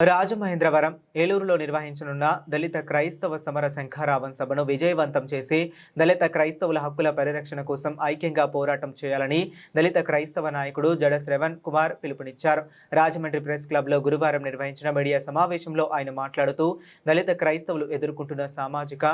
రాజమహేంద్రవరం ఏలూరులో నిర్వహించనున్న దళిత క్రైస్తవ సమర శంఖారావం సభను విజయవంతం చేసి దళిత క్రైస్తవుల హక్కుల పరిరక్షణ కోసం ఐక్యంగా పోరాటం చేయాలని దళిత క్రైస్తవ నాయకుడు జడ శ్రవణ్ కుమార్ పిలుపునిచ్చారు. రాజమండ్రి ప్రెస్ క్లబ్లో గురువారం నిర్వహించిన మీడియా సమావేశంలో ఆయన మాట్లాడుతూ దళిత క్రైస్తవులు ఎదుర్కొంటున్న సామాజిక,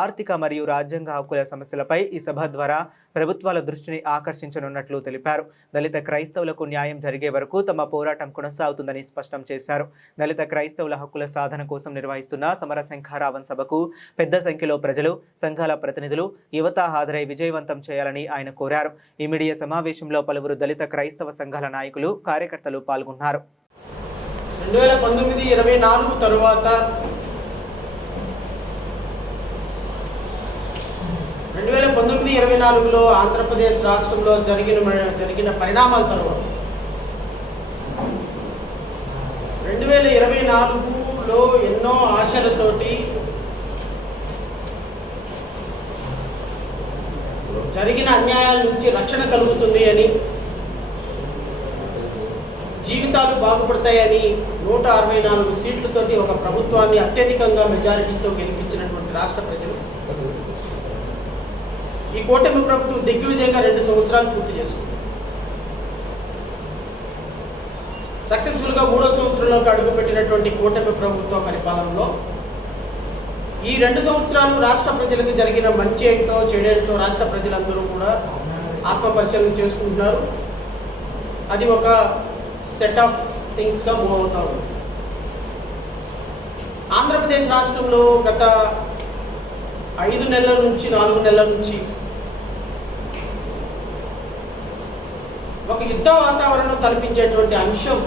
ఆర్థిక మరియు రాజ్యాంగ హక్కుల సమస్యలపై ఈ సభ ద్వారా ప్రభుత్వాల దృష్టిని ఆకర్షించనున్నట్లు తెలిపారు. దళిత క్రైస్తవులకు న్యాయం జరిగే వరకు తమ పోరాటం కొనసాగుతుందని స్పష్టం చేశారు. దళిత క్రైస్తవుల హక్కుల సాధన కోసం నిర్వహిస్తున్న సమర శంఖారావం సభకు పెద్ద సంఖ్యలో ప్రజలు, సంఘాల ప్రతినిధులు, యువత హాజరై విజయవంతం చేయాలని ఆయన కోరారు. ఈ మీడియా సమావేశంలో పలువురు దళిత క్రైస్తవ సంఘాల నాయకులు, కార్యకర్తలు పాల్గొన్నారు. 2019-24 తరువాత 2019-24లో ఆంధ్రప్రదేశ్ రాష్ట్రంలో జరిగిన పరిణామాల తర్వాత 2024లో ఎన్నో ఆశలతోటి జరిగిన అన్యాయాల నుంచి రక్షణ కలుగుతుంది అని, జీవితాలు బాగుపడతాయని 164 సీట్లతోటి ఒక ప్రభుత్వాన్ని అత్యధికంగా మెజారిటీతో గెలిపించినటువంటి రాష్ట్ర ప్రజలు ఈ కూటమి ప్రభుత్వం దిగ్విజయంగా 2 సంవత్సరాలు పూర్తి చేసుకుంది. సక్సెస్ఫుల్గా 3వ సంవత్సరంలోకి అడుగుపెట్టినటువంటి కూటమి ప్రభుత్వ పరిపాలనలో ఈ 2 సంవత్సరాలు రాష్ట్ర ప్రజలకు జరిగిన మంచి ఏంటో చెడేంటో రాష్ట్ర ప్రజలందరూ కూడా ఆత్మపరిశీలన చేసుకుంటున్నారు. అది ఒక సెట్ ఆఫ్ థింగ్స్గా మూవ్ అవుతా ఉంది. ఆంధ్రప్రదేశ్ రాష్ట్రంలో గత 5 నెలల నుంచి 4 నెలల నుంచి ఒక యుద్ధ వాతావరణం తలపించేటువంటి అంశం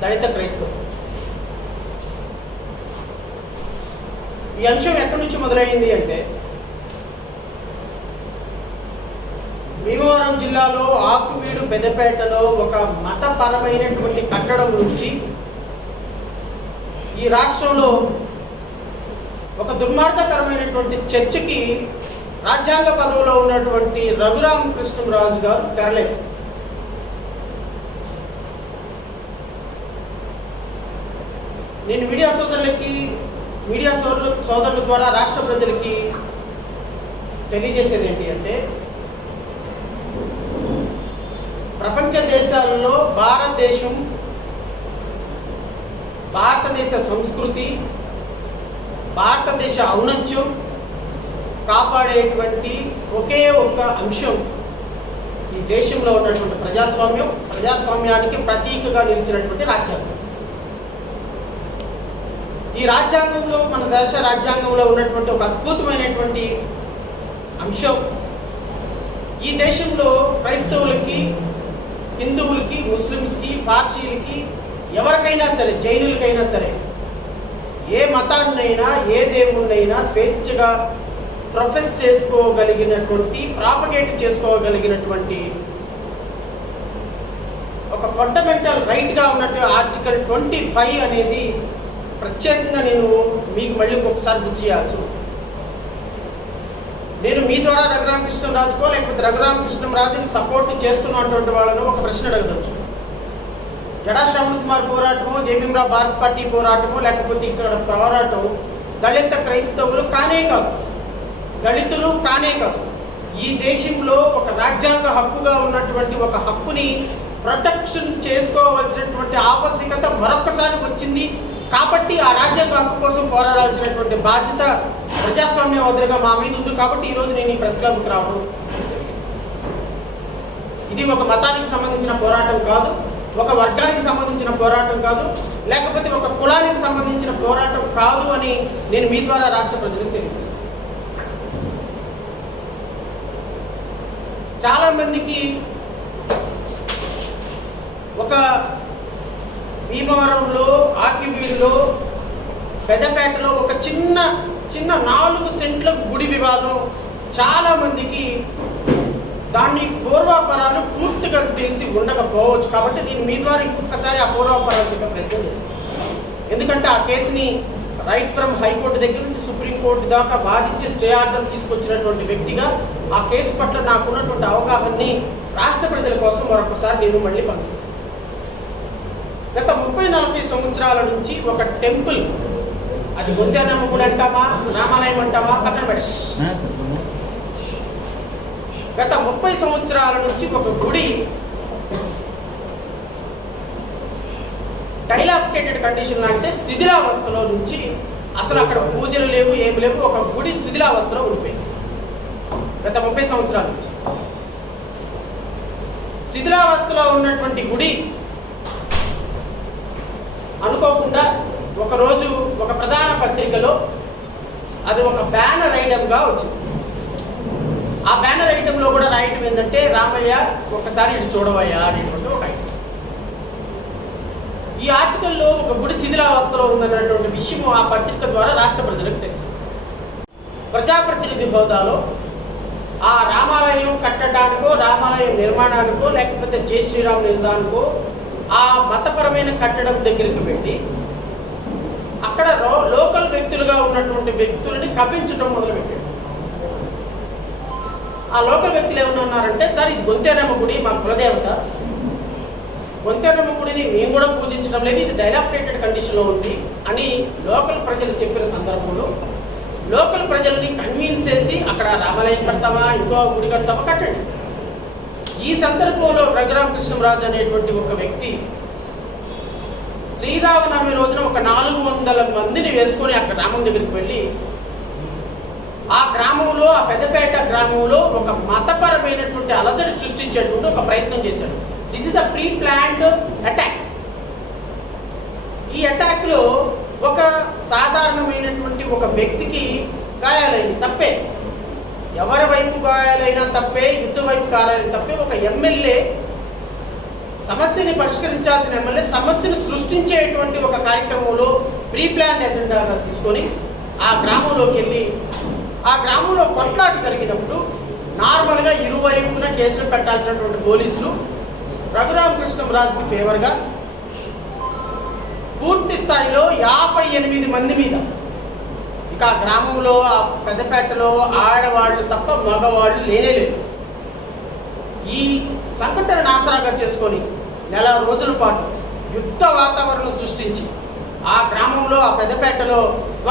దళిత క్రైస్తవం. ఈ అంశం ఎక్కడి నుంచి మొదలైంది అంటే, భీమవరం జిల్లాలో ఆకువీడు పెద్దపేటలో ఒక మతపరమైనటువంటి కట్టడం నుంచి ఈ రాష్ట్రంలో ఒక దుర్మార్గకరమైనటువంటి చర్చకి రాజ్యాంగ పదవిలో ఉన్నటువంటి రఘురామకృష్ణరాజు గారు తెరలేరు. నేను మీడియా సోదరుల ద్వారా రాష్ట్ర ప్రజలకి తెలియజేసేది ఏంటి అంటే, ప్రపంచ దేశాలలో భారతదేశ సంస్కృతి, భారతదేశ ఔన్నత్యం కాపాడేటువంటి ఒకే ఒక అంశం ఈ దేశంలో ఉన్నటువంటి ప్రజాస్వామ్యానికి ప్రతీకగా నిలిచినటువంటి రాజ్యాంగం. ఈ రాజ్యాంగంలో, మన దేశ రాజ్యాంగంలో ఉన్నటువంటి ఒక అద్భుతమైనటువంటి అంశం, ఈ దేశంలో క్రైస్తవులకి, హిందువులకి, ముస్లిమ్స్కి, పార్సీలకి, ఎవరికైనా సరే, జైనులకైనా సరే, ఏ మతాన్నైనా ఏ దేవుణ్ణైనా స్వేచ్ఛగా ప్రొఫెస్ చేసుకోగలిగినటువంటి, ప్రాపగేట్ చేసుకోగలిగినటువంటి ఒక ఫండమెంటల్ రైట్గా ఉన్నట్టు ఆర్టికల్ 25 అనేది ప్రత్యేకంగా నేను మీకు మళ్ళీ ఇంకొకసారి గుర్తు చేయాల్సి వస్తుంది. నేను మీ ద్వారా రఘురామకృష్ణరాజుకో లేకపోతే రఘురామకృష్ణరాజుని సపోర్ట్ చేస్తున్నటువంటి వాళ్ళను ఒక ప్రశ్న అడగదచ్చు. జడా శ్రవణ్ కుమార్ పోరాటమో, జయభీమరావు భారత్ పార్టీ పోరాటమో, లేకపోతే ఇక్కడ పోరాటం దళిత క్రైస్తవులు కానే కాదు, దళితులు కానే కాదు, ఈ దేశంలో ఒక రాజ్యాంగ హక్కుగా ఉన్నటువంటి ఒక హక్కుని ప్రొటెక్షన్ చేసుకోవాల్సినటువంటి ఆవశ్యకత మరొకసారి వచ్చింది. కాబట్టి ఆ రాజ్యాంగ హక్కు కోసం పోరాడాల్సినటువంటి బాధ్యత ప్రజాస్వామ్యవాదులుగా మా మీద ఉంది. కాబట్టి ఈరోజు నేను ఈ ప్రెస్ క్లబ్కి రావడం, ఇది ఒక మతానికి సంబంధించిన పోరాటం కాదు, ఒక వర్గానికి సంబంధించిన పోరాటం కాదు, లేకపోతే ఒక కులానికి సంబంధించిన పోరాటం కాదు అని నేను మీ ద్వారా రాష్ట్ర ప్రజలకు తెలియజేస్తాను. చాలా మందికి ఒక భీమవరంలో, ఆకివీడులో, పెద్దపేటలో ఒక చిన్న 4 సెంట్ల గుడి వివాదం చాలా మందికి దాన్ని పూర్వాపరాలు పూర్తిగా తెలిసి ఉండకపోవచ్చు. కాబట్టి నేను మీ ద్వారా ఇంకొకసారి ఆ పూర్వాపరాలు చెప్పే ప్రయత్నం చేస్తాను. ఎందుకంటే ఆ కేసుని రైట్ ఫ్రమ్ హైకోర్టు దగ్గర నుంచి సుప్రీంకోర్టు దాకా వాదించి స్టే ఆర్డర్ తీసుకొచ్చినటువంటి వ్యక్తిగా ఆ కేసు పట్ల నాకున్నటువంటి అవగాహనని రాష్ట్ర ప్రజల కోసం మరొకసారి నేను మళ్ళీ పంపిస్తాను. గత 30-40 సంవత్సరాల నుంచి ఒక టెంపుల్, అది గొంతేనమ్మ గుడి అంటామా, రామాలయం అంటామా, పక్కన పెట్టి గత 30 సంవత్సరాల నుంచి ఒక గుడి డైలాపిటేటెడ్ కండిషన్లో, అంటే శిథిలావస్థలో నుంచి, అసలు అక్కడ పూజలు లేవు, ఏమి లేవు, ఒక గుడి శిథిలావస్థలో ఉండిపోయింది. గత 30 సంవత్సరాల నుంచి శిథిలావస్థలో ఉన్నటువంటి గుడి అనుకోకుండా ఒకరోజు ఒక ప్రధాన పత్రికలో అది ఒక బ్యానర్ ఐటమ్గా వచ్చింది. ఆ బ్యానర్ ఐటంలో కూడా రాయటం ఏంటంటే, రామయ్య ఒకసారి ఇటు చూడవయ్యా అనేటువంటి ఒక ఐటమ్. ఈ ఆర్టికల్లో ఒక గుడి శిథిలావస్థలో ఉందన్నటువంటి విషయం ఆ పత్రిక ద్వారా రాష్ట్ర ప్రజలకు తెలుసు. ప్రజాప్రతినిధి హోదాలో ఆ రామాలయం కట్టడానికో, రామాలయం నిర్మాణానికో, లేకపోతే జై శ్రీరామ్ నిల్దానికో ఆ మతపరమైన కట్టడం దగ్గరికి వెళ్ళి అక్కడ లోకల్ వ్యక్తులుగా ఉన్నటువంటి వ్యక్తులని కవ్వించడం మొదలుపెట్టాడు. ఆ లోకల్ వ్యక్తులు ఏమన్నారంటే, సార్ ఇది గొంతేనమ్మ గుడి, మా కులదేవత, గొంతేనమ్మ గుడిని మేము కూడా పూజించడం లేదు, ఇది డైలాపిటేటెడ్ కండిషన్లో ఉంది అని లోకల్ ప్రజలు చెప్పిన సందర్భంలో లోకల్ ప్రజల్ని కన్విన్స్ చేసి అక్కడ రామాలయం కడతామా, ఇంకో గుడి కడతామా, కట్టండి. ఈ సందర్భంలో రఘురామకృష్ణరాజు అనేటువంటి ఒక వ్యక్తి శ్రీరామనవమి రోజున ఒక 400 మందిని వేసుకొని ఆ గ్రామం దగ్గరికి వెళ్ళి ఆ గ్రామంలో, ఆ పెద్దపేట గ్రామంలో ఒక మతపరమైనటువంటి అలజడి సృష్టించేటువంటి ఒక ప్రయత్నం చేశాడు. This is the pre planned attack. ఈ అటాక్ లో ఒక సాధారణమైనటువంటి ఒక వ్యక్తికి గాయాలైంది, తప్పే. ఎవరి వైపు గాయాలైనా తప్పే, యుద్ధ వైపు గాయాలైనా తప్పే. ఒక ఎమ్మెల్యే, సమస్యని పరిష్కరించాల్సిన ఎమ్మెల్యే సమస్యను సృష్టించేటువంటి ఒక కార్యక్రమంలో ప్రీ ప్లాన్ ఎజెండాగా తీసుకొని ఆ గ్రామంలోకి వెళ్ళి ఆ గ్రామంలో కొట్లాట జరిగినప్పుడు నార్మల్గా ఇరువైపున కేసులు పెట్టాల్సినటువంటి పోలీసులు రఘురామకృష్ణరాజుకి ఫేవర్గా పూర్తి స్థాయిలో 58 మంది మీద, ఇక ఆ గ్రామంలో, ఆ పెద్దపేటలో ఆడవాళ్ళు తప్ప మగవాళ్ళు లేనేలేదు. ఈ సంఘటనను ఆసరాగా చేసుకొని నెల రోజుల పాటు యుద్ధ వాతావరణం సృష్టించి ఆ గ్రామంలో, ఆ పెద్దపేటలో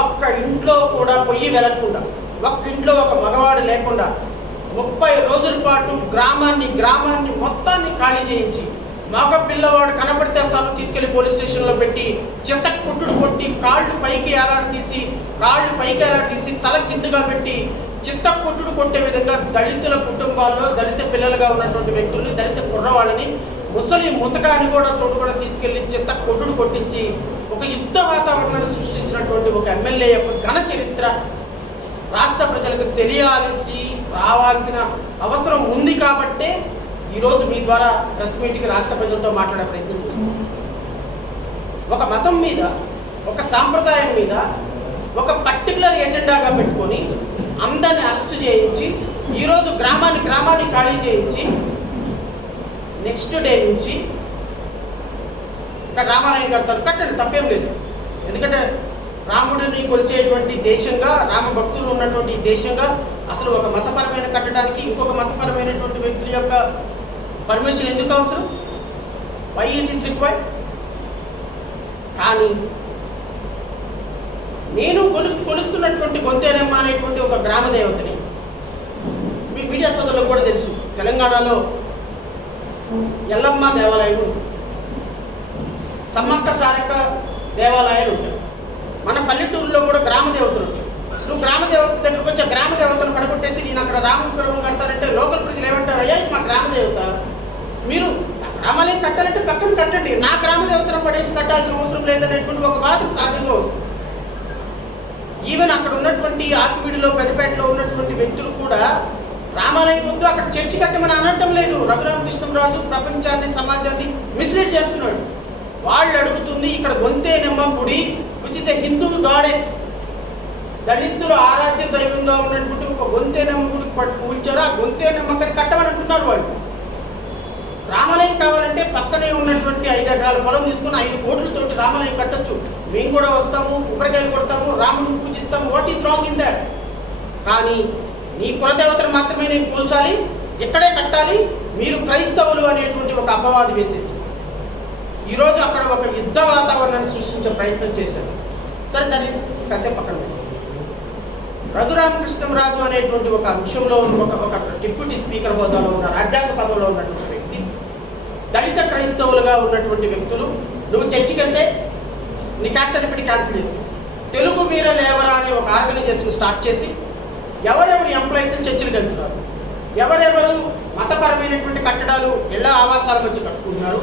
ఒక్క ఇంట్లో కూడా పొయ్యి వెలగకుండా, ఒక్క ఇంట్లో ఒక మగవాడు లేకుండా 30 రోజుల పాటు గ్రామాన్ని మొత్తాన్ని ఖాళీ చేయించి, మగ పిల్లవాడు కనపడితే చాలు తీసుకెళ్లి పోలీస్ స్టేషన్లో పెట్టి చెత్త కొట్టుడు కొట్టి కాళ్ళు పైకి ఏలాడదీసి తల కిందగా పెట్టి చిత్త కొట్టుడు కొట్టే విధంగా దళితుల కుటుంబాల్లో దళిత పిల్లలుగా ఉన్నటువంటి వ్యక్తుల్ని, దళిత కుర్రవాళ్ళని, ముసలి ముతకాన్ని కూడా చోటు కూడా తీసుకెళ్లి చిత్త కొట్టుడు కొట్టించి ఒక యుద్ధ వాతావరణాన్ని సృష్టించినటువంటి ఒక ఎమ్మెల్యే యొక్క ఘన చరిత్ర రాష్ట్ర ప్రజలకు తెలియాల్సి రావాల్సిన అవసరం ఉంది. కాబట్టే ఈరోజు మీ ద్వారా ప్రెస్ మీట్కి రాష్ట్ర ప్రజలతో మాట్లాడే ప్రయత్నం చేస్తున్నాం. ఒక మతం మీద, ఒక సాంప్రదాయం మీద ఒక పర్టికులర్ ఎజెండాగా పెట్టుకొని అందరిని అరెస్ట్ చేయించి ఈరోజు గ్రామాన్ని ఖాళీ చేయించి నెక్స్ట్ డే నుంచి ఇక్కడ రామాలయం కట్టండి, తప్పేం లేదు. ఎందుకంటే రాముడిని కొలిచేటువంటి దేశంగా, రామ భక్తులు ఉన్నటువంటి దేశంగా అసలు ఒక మతపరమైన కట్టడానికి ఇంకొక మతపరమైనటువంటి వ్యక్తుల యొక్క పర్మిషన్ ఎందుకు అవసరం? Why it is required? కానీ నేను కొలుస్తున్నటువంటి గొంతేనమ్మ అనేటువంటి ఒక గ్రామ దేవతని మీ మీడియా సోదరులకు కూడా తెలుసు. తెలంగాణలో ఎల్లమ్మ దేవాలయం ఉంటుంది, సమ్మక్క సారక్క దేవాలయాలు ఉంటాయి, మన పల్లెటూరులో కూడా గ్రామ దేవతలు ఉంటాయి. నువ్వు గ్రామ దేవత దగ్గరకు వచ్చి గ్రామ దేవతను పడగొట్టేసి నేను అక్కడ రామపురం కడతానంటే లోకల్ ప్రజలు ఏమంటారు? అయ్యా ఇది మా గ్రామ దేవత, మీరు రామాలయం కట్టాలంటే పక్కన కట్టండి, నా గ్రామ దేవతను పడేసి కట్టాల్సిన అవసరం లేదనేటువంటి ఒక వాదన సహజంగా వస్తుంది. ఈవెన్ అక్కడ ఉన్నటువంటి ఆకివీడిలో, పెద్దపేటలో ఉన్నటువంటి వ్యక్తులు కూడా రామాలయం వద్దు, అక్కడ చర్చి కట్టమని అనటం లేదు. రఘురామకృష్ణరాజు ప్రపంచాన్ని, సమాజాన్ని మిస్లీడ్ చేస్తున్నాడు. వాళ్ళు అడుగుతుంది ఇక్కడ గొంతేనమ్మ గుడి, which is a Hindu goddess, దళితులు ఆరాధ్య దైవంగా ఉన్నటువంటి ఒక గొంతేనమ్మ గుడి కూల్చారు. ఆ గొంతేనమ్మ అక్కడ కట్టమని అంటున్నారు వాళ్ళు. రామాలయం కావాలంటే పక్కనే ఉన్నటువంటి 5 ఎకరాల పొలం తీసుకుని 5 కోట్లతోటి రామాలయం కట్టొచ్చు. మేము కూడా వస్తాము, కొబ్బరికాయలు కొడతాము, రాముని పూజిస్తాము. What is wrong in that? కానీ నీ కులదేవతను మాత్రమే నేను కూల్చాలి, ఇక్కడే కట్టాలి, మీరు క్రైస్తవులు అనేటువంటి ఒక అపవాది వేసేసి ఈరోజు అక్కడ ఒక యుద్ధ వాతావరణాన్ని సృష్టించే ప్రయత్నం చేశారు. సరే, దాన్ని కాసేపు పక్కన పెట్టండి. రఘురామకృష్ణంరాజు అనేటువంటి ఒక అంశంలో ఒక డిప్యూటీ స్పీకర్ హోదాలో ఉన్న రాజ్యాంగ పదవిలో ఉన్నటువంటి వ్యక్తి, దళిత క్రైస్తవులుగా ఉన్నటువంటి వ్యక్తులు, నువ్వు చర్చికి వెళ్తే నీ క్యాస్ట్ సర్టిఫికేట్ క్యాన్సిల్ చేసి తెలుగు వీర లేవరా అనే ఒక ఆర్గనైజేషన్ స్టార్ట్ చేసి ఎవరెవరు ఎంప్లాయీస్ చర్చిలకు వెళ్తున్నారు, ఎవరెవరు మతపరమైనటువంటి కట్టడాలు ఇళ్ల ఆవాసాల మధ్య కట్టుకుంటున్నారు,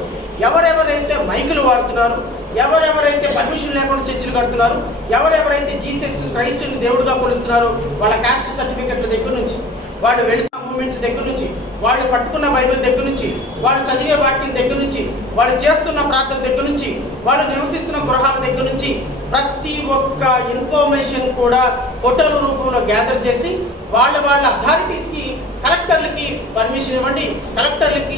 ఎవరెవరైతే మైకులు వాడుతున్నారు, ఎవరెవరైతే పర్మిషన్ లేకుండా చర్చలు కడుతున్నారు, ఎవరెవరైతే జీసస్ క్రైస్తుని దేవుడిగా కొలుస్తున్నారు, వాళ్ళ క్యాస్ట్ సర్టిఫికెట్ల దగ్గర నుంచి, వాళ్ళు వెళుతున్న మూమెంట్స్ దగ్గర నుంచి, వాళ్ళు పట్టుకున్న బైబిల్ దగ్గర నుంచి, వాళ్ళు చదివే వాక్యం దగ్గర నుంచి, వాళ్ళు చేస్తున్న ప్రార్థన దగ్గర నుంచి, వాళ్ళు నివసిస్తున్న గృహాల దగ్గర నుంచి ప్రతి ఒక్క ఇన్ఫర్మేషన్ కూడా ఫోటోల రూపంలో గ్యాదర్ చేసి వాళ్ళ అథారిటీస్కి, కలెక్టర్లకి పర్మిషన్ ఇవ్వండి, కలెక్టర్లకి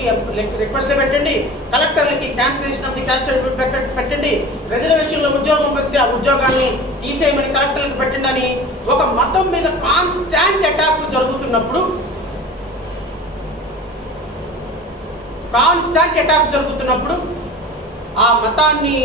రిక్వెస్ట్లు పెట్టండి, కలెక్టర్లకి cancellation of the caste certificate పెట్టండి, రిజర్వేషన్లో ఉద్యోగం పెడితే ఆ ఉద్యోగాన్ని తీసేయమని కలెక్టర్లకు పెట్టండి అని ఒక మతం మీద కాన్స్టాంట్ అటాక్ జరుగుతున్నప్పుడు ఆ మతాన్ని